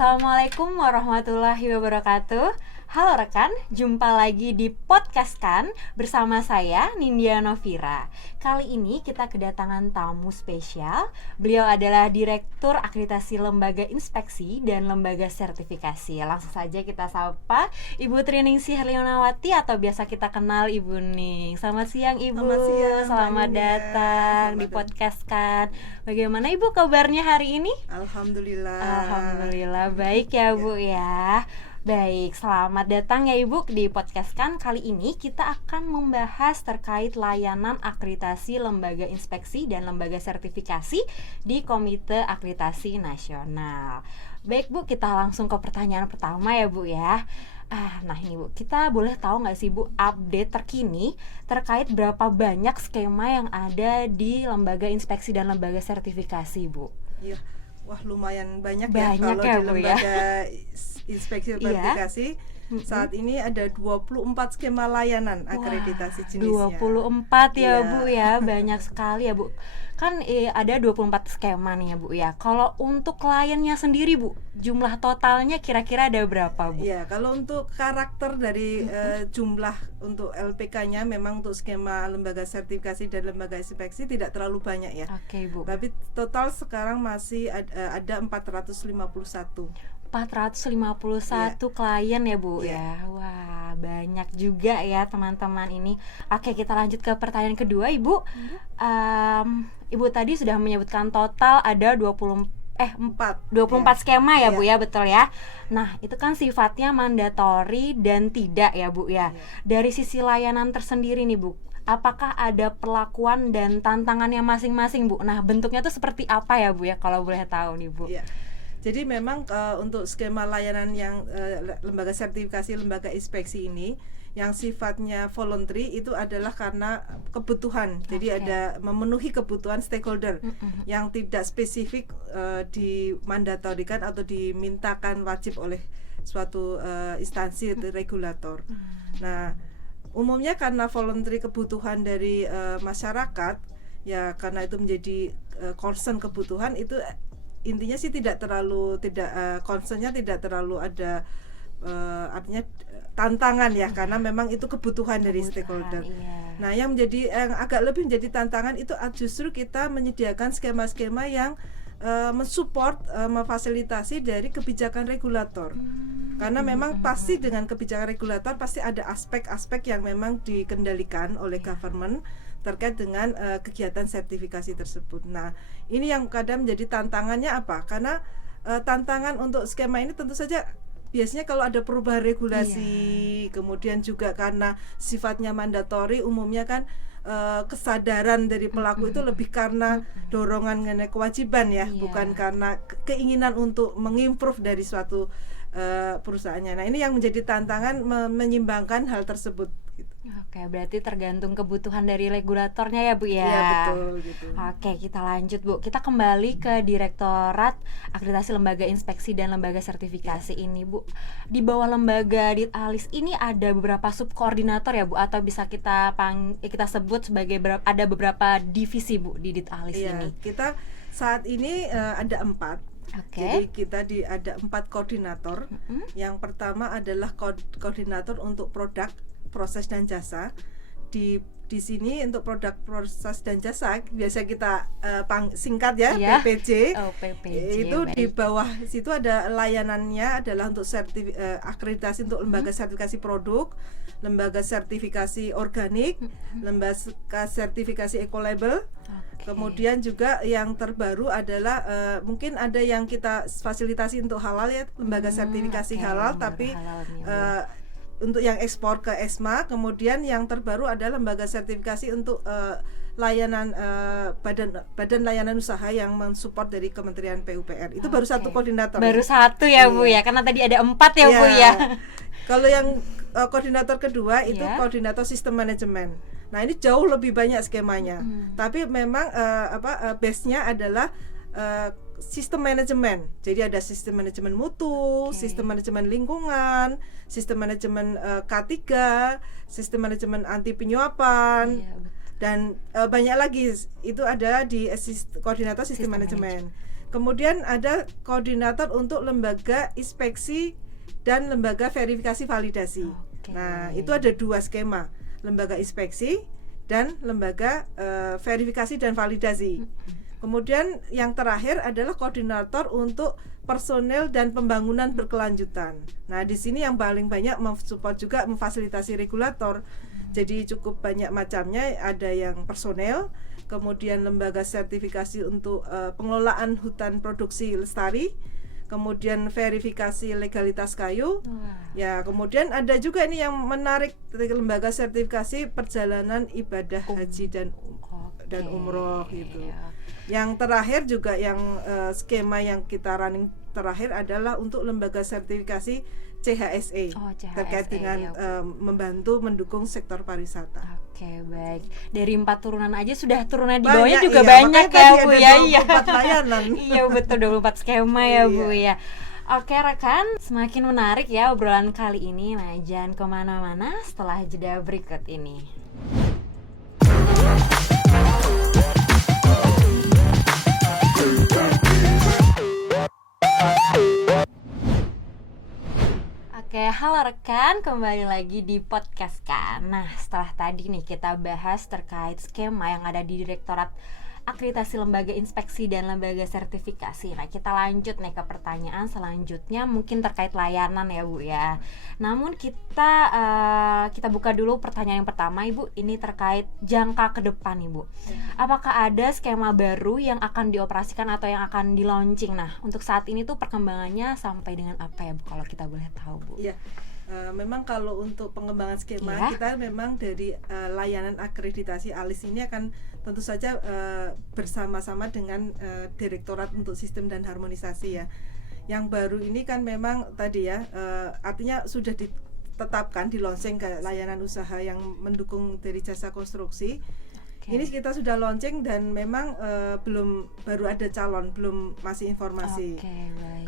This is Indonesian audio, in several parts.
Assalamualaikum warahmatullahi wabarakatuh. Halo rekan, jumpa lagi di Podcast Kan bersama saya Nindya Novira. Kali ini kita kedatangan tamu spesial. Beliau adalah Direktur Akreditasi Lembaga Inspeksi dan Lembaga Sertifikasi. Langsung saja kita sapa Ibu Triningsih Herlionawati atau biasa kita kenal Ibu Ning. Selamat siang Ibu. Selamat siang, Selamat datang di Podcast Kan. Bagaimana Ibu kabarnya hari ini? Alhamdulillah. Alhamdulillah baik ya Bu ya. Baik, selamat datang ya Ibu di Podcast Kan. Kali ini kita akan membahas terkait layanan akreditasi lembaga inspeksi dan lembaga sertifikasi di Komite Akreditasi Nasional. Baik Bu, kita langsung ke pertanyaan pertama ya Bu ya. Nah ini Bu, kita boleh tahu nggak sih Bu update terkini terkait berapa banyak skema yang ada di lembaga inspeksi dan lembaga sertifikasi Bu? Iya. Wah, lumayan banyak Banyak ya kalau ya, di Bu, lembaga inspeksi sertifikasi. Mm-mm. Saat ini ada 24 skema layanan akreditasi jenisnya. 24 ya Iya. Bu ya, banyak sekali ya Bu. Kan ada 24 skema nih ya Bu ya. Kalau untuk kliennya sendiri Bu, jumlah totalnya kira-kira ada berapa Bu? Iya, kalau untuk karakter dari jumlah untuk LPK-nya memang untuk skema lembaga sertifikasi dan lembaga inspeksi tidak terlalu banyak ya. Oke Bu. Tapi total sekarang masih ada 451. 451 klien ya Bu ya. Wah, banyak juga ya teman-teman ini. Oke, kita lanjut ke pertanyaan kedua Ibu. Ibu tadi sudah menyebutkan total ada 24 skema ya Bu ya, betul ya. Nah, itu kan sifatnya mandatori dan tidak ya Bu ya. Dari sisi layanan tersendiri nih Bu, apakah ada perlakuan dan tantangannya masing-masing Bu? Nah, bentuknya tuh seperti apa ya Bu ya, kalau boleh tahu nih Bu? Iya. Jadi memang untuk skema layanan yang lembaga sertifikasi, lembaga inspeksi ini yang sifatnya voluntary itu adalah karena kebutuhan. Jadi ada memenuhi kebutuhan stakeholder yang tidak spesifik dimandatorikan atau dimintakan wajib oleh suatu instansi regulator. Nah, umumnya karena voluntary kebutuhan dari masyarakat, ya karena itu menjadi concern kebutuhan itu intinya sih concernnya tidak terlalu ada artinya tantangan ya, karena memang itu kebutuhan dari stakeholder. Iya. Nah, yang agak lebih menjadi tantangan itu justru kita menyediakan skema-skema yang mensupport, memfasilitasi dari kebijakan regulator. Karena memang pasti dengan kebijakan regulator pasti ada aspek-aspek yang memang dikendalikan oleh government terkait dengan kegiatan sertifikasi tersebut. Nah, ini yang kadang menjadi tantangannya apa? Karena tantangan untuk skema ini tentu saja biasanya kalau ada perubahan regulasi, kemudian juga karena sifatnya mandatori, umumnya kan kesadaran dari pelaku itu lebih karena dorongan mengenai kewajiban ya, bukan karena keinginan untuk mengimprove dari suatu perusahaannya. Nah, ini yang menjadi tantangan menyimbangkan hal tersebut gitu. Oke, berarti tergantung kebutuhan dari regulatornya ya Bu ya. Iya, betul gitu. Oke, kita lanjut Bu. Kita kembali ke Direktorat Akreditasi Lembaga Inspeksi dan Lembaga Sertifikasi ini Bu. Di bawah lembaga Dit-Alis ini ada beberapa subkoordinator ya Bu, atau bisa kita sebut sebagai ada beberapa divisi Bu di Dit-Alis ini. Kita saat ini ada 4. Jadi kita ada 4 koordinator. Yang pertama adalah koordinator untuk produk, proses dan jasa. Di sini untuk produk, proses dan jasa biasa kita singkat ya, PPJ. Itu baik. Di bawah situ ada layanannya adalah untuk akreditasi untuk lembaga sertifikasi produk, lembaga sertifikasi organik, lembaga sertifikasi ecolabel. Kemudian juga yang terbaru adalah mungkin ada yang kita fasilitasi untuk halal ya, lembaga sertifikasi halal, tapi untuk yang ekspor ke ESMA. Kemudian yang terbaru adalah lembaga sertifikasi untuk layanan badan layanan usaha yang mensupport dari Kementerian PUPR. Itu baru satu koordinator. Baru satu ya Bu ya, karena tadi ada 4 ya Bu ya. Kalau yang koordinator kedua itu koordinator sistem manajemen. Nah, ini jauh lebih banyak skemanya. Tapi memang base-nya adalah sistem manajemen. Jadi ada sistem manajemen mutu, sistem manajemen lingkungan, sistem manajemen K3, sistem manajemen anti penyuapan. Dan banyak lagi, itu ada di koordinator sistem manajemen. Kemudian ada koordinator untuk lembaga inspeksi dan lembaga verifikasi validasi. Nah, itu ada 2 skema, lembaga inspeksi dan lembaga verifikasi dan validasi. Kemudian yang terakhir adalah koordinator untuk personel dan pembangunan berkelanjutan. Nah, di sini yang paling banyak mensupport juga memfasilitasi regulator. Jadi cukup banyak macamnya, ada yang personel, kemudian lembaga sertifikasi untuk pengelolaan hutan produksi lestari, kemudian verifikasi legalitas kayu. Ya, kemudian ada juga ini yang menarik, lembaga sertifikasi perjalanan ibadah haji dan umroh gitu. Yang terakhir juga yang skema yang kita running terakhir adalah untuk lembaga sertifikasi CHSE, terkait dengan membantu mendukung sektor pariwisata. Oke, baik. Dari 4 turunan aja sudah turunan di bawahnya juga iya, banyak ya Bu ya. Iya. 24 layanan. Iya betul, 24 skema ya Bu ya. Oke rekan, semakin menarik ya obrolan kali ini. Nah, jangan kemana-mana setelah jeda berikut ini. Oke, halo rekan, kembali lagi di podcast kan. Nah, setelah tadi nih kita bahas terkait skema yang ada di Direktorat Akreditasi Lembaga Inspeksi dan Lembaga Sertifikasi. Nah, kita lanjut nih ke pertanyaan selanjutnya, mungkin terkait layanan ya Bu ya. Namun kita buka dulu pertanyaan yang pertama Ibu, ini terkait jangka ke depan Ibu. Apakah ada skema baru yang akan dioperasikan atau yang akan di launching? Nah, untuk saat ini tuh perkembangannya sampai dengan apa ya Bu, kalau kita boleh tahu Bu? Iya. Memang kalau untuk pengembangan skema kita memang dari layanan akreditasi ALIS ini akan tentu saja bersama-sama dengan Direktorat untuk Sistem dan Harmonisasi ya. Yang baru ini kan memang tadi ya, artinya sudah ditetapkan di launching ke layanan usaha yang mendukung dari jasa konstruksi. Ini kita sudah launching dan memang baru ada calon, belum masih informasi.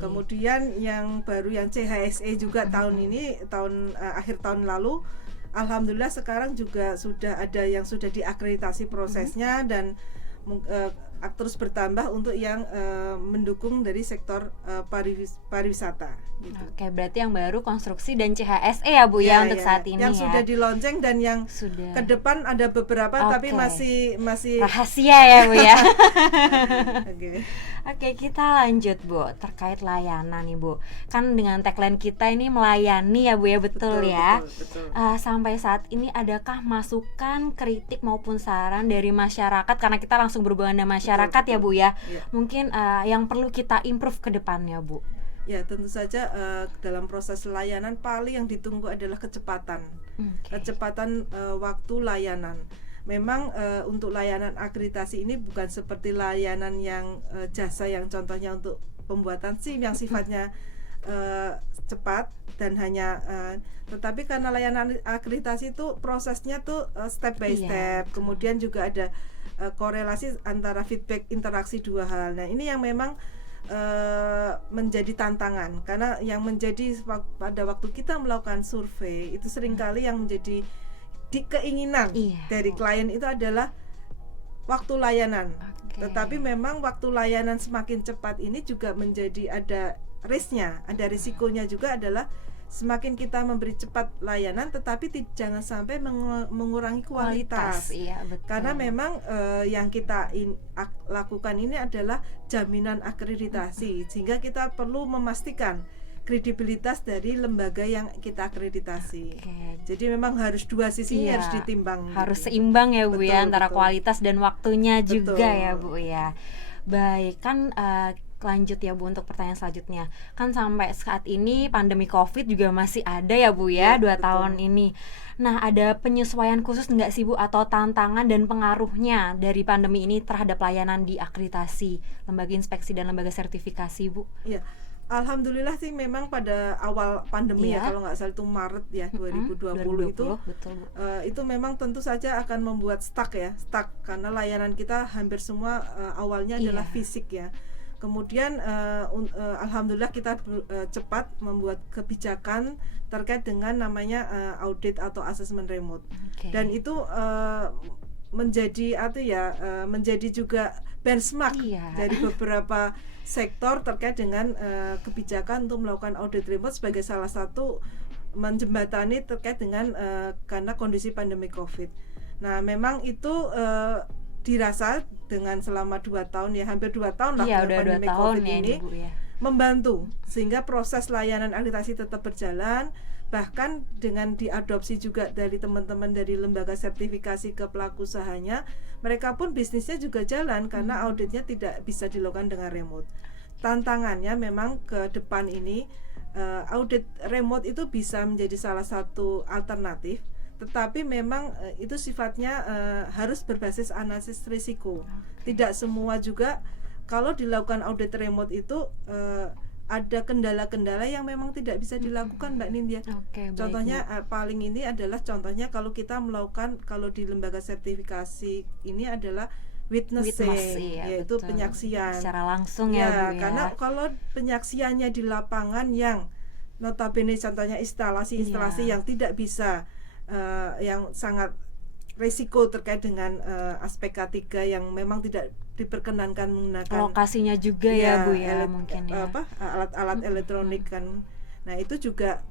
Kemudian yang baru yang CHSE juga tahun ini, akhir tahun lalu, alhamdulillah sekarang juga sudah ada yang sudah diakreditasi prosesnya dan terus bertambah untuk yang mendukung dari sektor pariwisata. Gitu. Oke, berarti yang baru konstruksi dan CHSE ya Bu ya untuk saat ini yang ya. Sudah di launching dan yang ke depan ada beberapa tapi masih rahasia ya Bu ya. Oke, kita lanjut Bu terkait layanan nih Bu. Kan dengan tagline kita ini melayani ya Bu ya, betul ya. Betul. Sampai saat ini adakah masukan, kritik maupun saran dari masyarakat, karena kita langsung berhubungan dengan masyarakat ya Bu ya. Mungkin yang perlu kita improve ke depannya Bu. Ya, tentu saja dalam proses layanan paling yang ditunggu adalah kecepatan. Kecepatan waktu layanan. Memang untuk layanan akreditasi ini bukan seperti layanan yang jasa yang contohnya untuk pembuatan SIM yang sifatnya cepat dan hanya tetapi karena layanan akreditasi itu prosesnya tuh step by step. Kemudian juga ada korelasi antara feedback interaksi dua hal. Nah, ini yang memang menjadi tantangan, karena yang menjadi pada waktu kita melakukan survei itu seringkali yang menjadi keinginan dari klien itu adalah waktu layanan. Tetapi memang waktu layanan semakin cepat ini juga menjadi ada risknya, ada risikonya juga adalah semakin kita memberi cepat layanan tetapi jangan sampai mengurangi kualitas. Iya, betul. Karena memang yang kita lakukan ini adalah jaminan akreditasi, sehingga kita perlu memastikan kredibilitas dari lembaga yang kita akreditasi. Jadi memang harus dua sisinya harus ditimbang. Harus seimbang ya Bu ya, antara kualitas dan waktunya juga ya Bu ya. Baik, kan lanjut ya Bu untuk pertanyaan selanjutnya. Kan sampai saat ini pandemi Covid juga masih ada ya Bu ya, 2 tahun ini. Nah, ada penyesuaian khusus nggak sih Bu atau tantangan dan pengaruhnya dari pandemi ini terhadap layanan di akreditasi, lembaga inspeksi dan lembaga sertifikasi Bu? Iya. Alhamdulillah sih memang pada awal pandemi ya, kalau nggak salah itu Maret ya 2020 itu betul, itu memang tentu saja akan membuat stuck karena layanan kita hampir semua awalnya adalah fisik ya. Kemudian alhamdulillah kita cepat membuat kebijakan terkait dengan namanya audit atau assessment remote. Dan itu menjadi juga benchmark dari beberapa sektor terkait dengan kebijakan untuk melakukan audit remote sebagai salah satu menjembatani terkait dengan karena kondisi pandemi COVID. Nah, memang itu dirasa dengan selama 2 tahun ya, hampir 2 tahun lah pandemi COVID ini membantu sehingga proses layanan akreditasi tetap berjalan. Bahkan dengan diadopsi juga dari teman-teman dari lembaga sertifikasi ke pelaku usahanya, mereka pun bisnisnya juga jalan karena auditnya tidak bisa dilakukan dengan remote. Tantangannya memang ke depan ini audit remote itu bisa menjadi salah satu alternatif, tetapi memang itu sifatnya harus berbasis analisis risiko. Tidak semua juga kalau dilakukan audit remote itu ada kendala-kendala yang memang tidak bisa dilakukan, Mbak Nindya. Contohnya paling ini adalah contohnya kalau kita melakukan, kalau di lembaga sertifikasi ini adalah witnessing, yaitu betul. Penyaksian secara langsung ya, Bu, karena kalau penyaksiannya di lapangan yang notabene contohnya instalasi yang tidak bisa yang sangat risiko terkait dengan aspek K3 yang memang tidak diperkenankan menggunakan lokasinya juga ya Bu ya, mungkin ya alat-alat elektronik kan. Nah, itu juga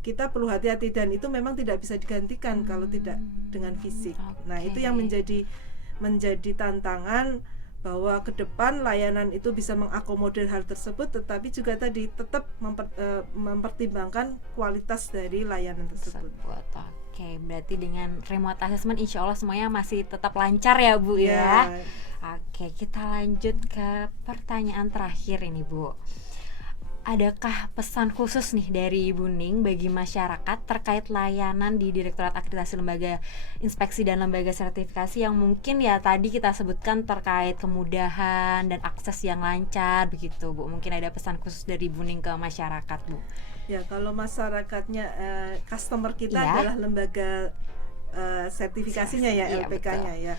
kita perlu hati-hati dan itu memang tidak bisa digantikan kalau tidak dengan fisik. Nah, itu yang menjadi tantangan bahwa ke depan layanan itu bisa mengakomodir hal tersebut, tetapi juga tadi tetap mempertimbangkan kualitas dari layanan tersebut. Oke, berarti dengan remote assessment insya Allah semuanya masih tetap lancar ya Bu ya. Oke, kita lanjut ke pertanyaan terakhir ini Bu. Adakah pesan khusus nih dari Ibu Ning bagi masyarakat terkait layanan di Direktorat Akreditasi Lembaga Inspeksi dan Lembaga Sertifikasi yang mungkin ya tadi kita sebutkan terkait kemudahan dan akses yang lancar begitu Bu. Mungkin ada pesan khusus dari Ibu Ning ke masyarakat Bu. Ya, kalau masyarakatnya customer kita adalah lembaga sertifikasinya ya, LPK-nya ya.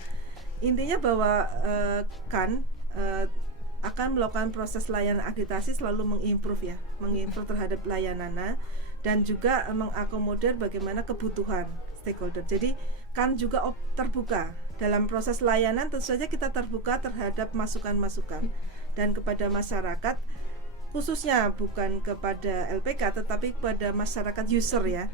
Intinya bahwa akan melakukan proses layanan akreditasi selalu mengimprove terhadap layanannya dan juga mengakomodir bagaimana kebutuhan stakeholder. Jadi kan juga terbuka dalam proses layanan, tentu saja kita terbuka terhadap masukan-masukan dan kepada masyarakat, khususnya bukan kepada LPK tetapi kepada masyarakat user ya.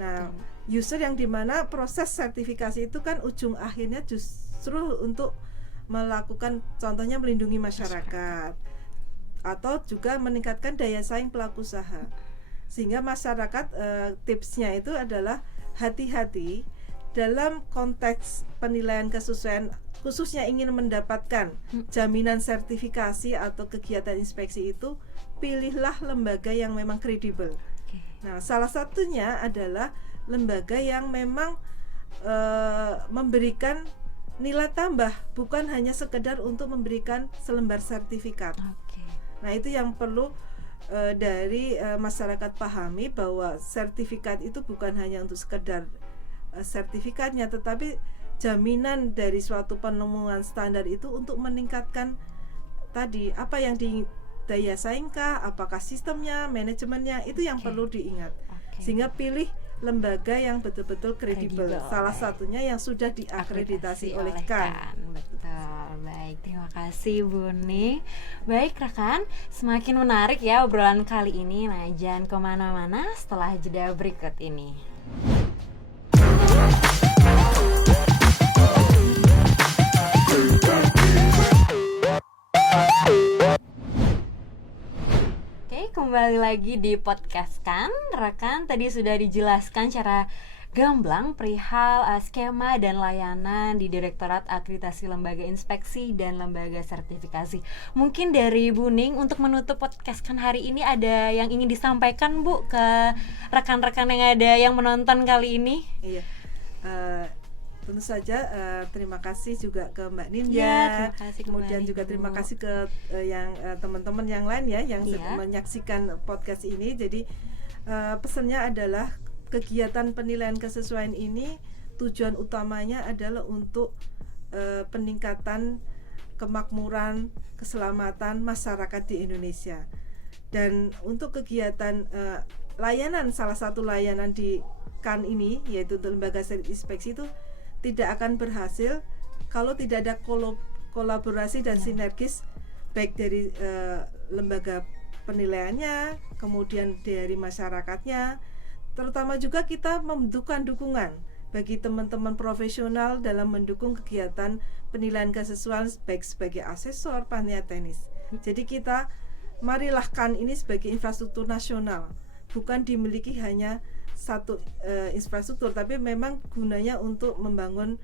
Nah, user yang dimana proses sertifikasi itu kan ujung akhirnya justru untuk melakukan contohnya melindungi masyarakat atau juga meningkatkan daya saing pelaku usaha. Sehingga masyarakat tipsnya itu adalah hati-hati dalam konteks penilaian kesesuaian, khususnya ingin mendapatkan jaminan sertifikasi atau kegiatan inspeksi itu, pilihlah lembaga yang memang kredibel. Nah, salah satunya adalah lembaga yang memang memberikan nilai tambah, bukan hanya sekedar untuk memberikan selembar sertifikat. Nah, itu yang perlu dari masyarakat pahami, bahwa sertifikat itu bukan hanya untuk sekedar sertifikatnya, tetapi jaminan dari suatu penemuan standar itu untuk meningkatkan tadi apa yang daya saingkah, apakah sistemnya, manajemennya, itu yang perlu diingat. Sehingga pilih lembaga yang betul-betul kredibel, salah satunya yang sudah diakreditasi oleh CAN. Betul, baik, terima kasih Bu Ning. Baik rekan, semakin menarik ya obrolan kali ini. Nah, jangan kemana-mana setelah jeda berikut ini. Kembali lagi di podcast kan, rekan tadi sudah dijelaskan secara gamblang perihal skema dan layanan di Direktorat Akreditasi Lembaga Inspeksi dan Lembaga Sertifikasi. Mungkin dari Bu Ning untuk menutup podcast kan hari ini ada yang ingin disampaikan Bu ke rekan-rekan yang ada yang menonton kali ini? Iya, tentu saja terima kasih juga ke Mbak Nindya, kemudian juga terima kasih ke yang teman-teman yang lain ya yang menyaksikan podcast ini. Jadi pesannya adalah kegiatan penilaian kesesuaian ini tujuan utamanya adalah untuk peningkatan kemakmuran, keselamatan masyarakat di Indonesia. Dan untuk kegiatan layanan, salah satu layanan di CAN ini yaitu untuk lembaga inspeksi itu tidak akan berhasil kalau tidak ada kolaborasi dan sinergis baik dari lembaga penilaiannya, kemudian dari masyarakatnya. Terutama juga kita membutuhkan dukungan bagi teman-teman profesional dalam mendukung kegiatan penilaian kesesuaian baik sebagai asesor, panitia teknis. Jadi kita marilahkan ini sebagai infrastruktur nasional, bukan dimiliki hanya satu infrastruktur, tapi memang gunanya untuk membangun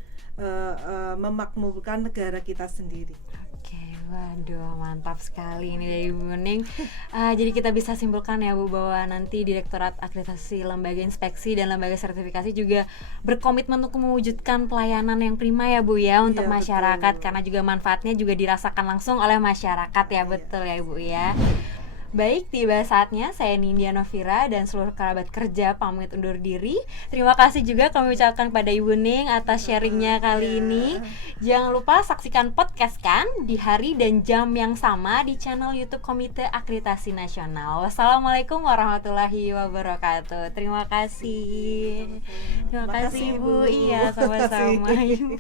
memakmurkan negara kita sendiri. Oke, waduh mantap sekali ini dari Bu Ning. Jadi kita bisa simpulkan ya Bu bahwa nanti Direktorat Akreditasi Lembaga Inspeksi dan Lembaga Sertifikasi juga berkomitmen untuk mewujudkan pelayanan yang prima ya Bu ya untuk masyarakat, betul. Karena juga manfaatnya juga dirasakan langsung oleh masyarakat ya, betul ya Bu ya. Baik, tiba saatnya saya Nindya Novira dan seluruh kerabat kerja pamit undur diri. Terima kasih juga kami ucapkan pada Ibu Ning atas sharingnya kali ini. Jangan lupa saksikan podcast kan di hari dan jam yang sama di channel YouTube Komite Akreditasi Nasional. Wassalamualaikum warahmatullahi wabarakatuh. Terima kasih. Terima kasih Ibu. Iya, sama-sama Ibu.